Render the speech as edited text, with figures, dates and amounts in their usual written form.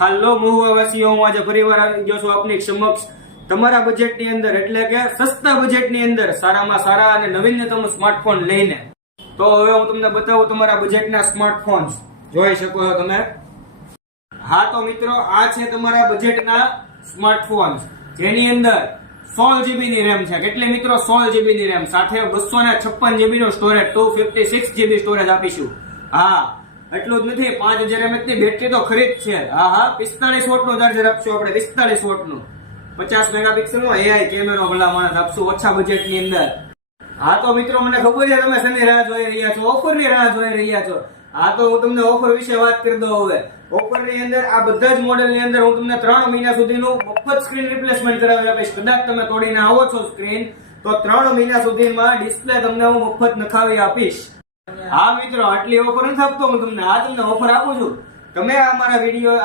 હાલો મહુવાવાસીઓ, હું આજે ફરીવાર આવી ગયો છું આપની સમક્ષ તમારા બજેટની અંદર, એટલે કે સસ્તા બજેટની અંદર સારામાં સારા અને નવીનતમ સ્માર્ટફોન લઈને. તો હવે હું તમને બતાવું તમારા બજેટના સ્માર્ટફોન્સ. જોઈ શકો છો તમે. હા તો મિત્રો, આ છે તમારા બજેટના સ્માર્ટફોન્સ, જેની અંદર 16 GB ની રેમ છે. કેટલી મિત્રો? 16 GB ની રેમ સાથે 256 GB નો સ્ટોરેજ, 256 GB સ્ટોરેજ આપીશું. હા, એટલું જ નથી, 5000 mAh ની બેટરી તો ખરી જ છે. હા, 45 વોટ નું ચાર્જર આપશું આપણે, 45 વોટ નું. 50 મેગાપિક્સલ નો AI કેમેરો ભલા માણસ આપશું ઓછા બજેટ ની અંદર. હા તો મિત્રો, મને ખબર છે તમે શેની રાહ જોઈ રહ્યા છો, ઓફર ની રાહ જોઈ રહ્યા છો. હા તો હું તમને ઓફર વિશે વાત કરી દઉં. હવે ઓફર ની અંદર આ બધા જ મોડેલ ની અંદર હું તમને 3 મહિના સુધીનું મફત સ્ક્રીન રિપ્લેસમેન્ટ કરાવી આપીશ. કદાચ તમે તોડીને આવો છો સ્ક્રીન, તો 3 મહિના સુધીમાં ડિસ્પ્લે તમને હું મફત નખાવી આપીશ. હા મિત્રો, આટલી ઓફર નથી આપતો હું તમને. આ તમને ઓફર આપું છું. તમે આ મારા વિડીયો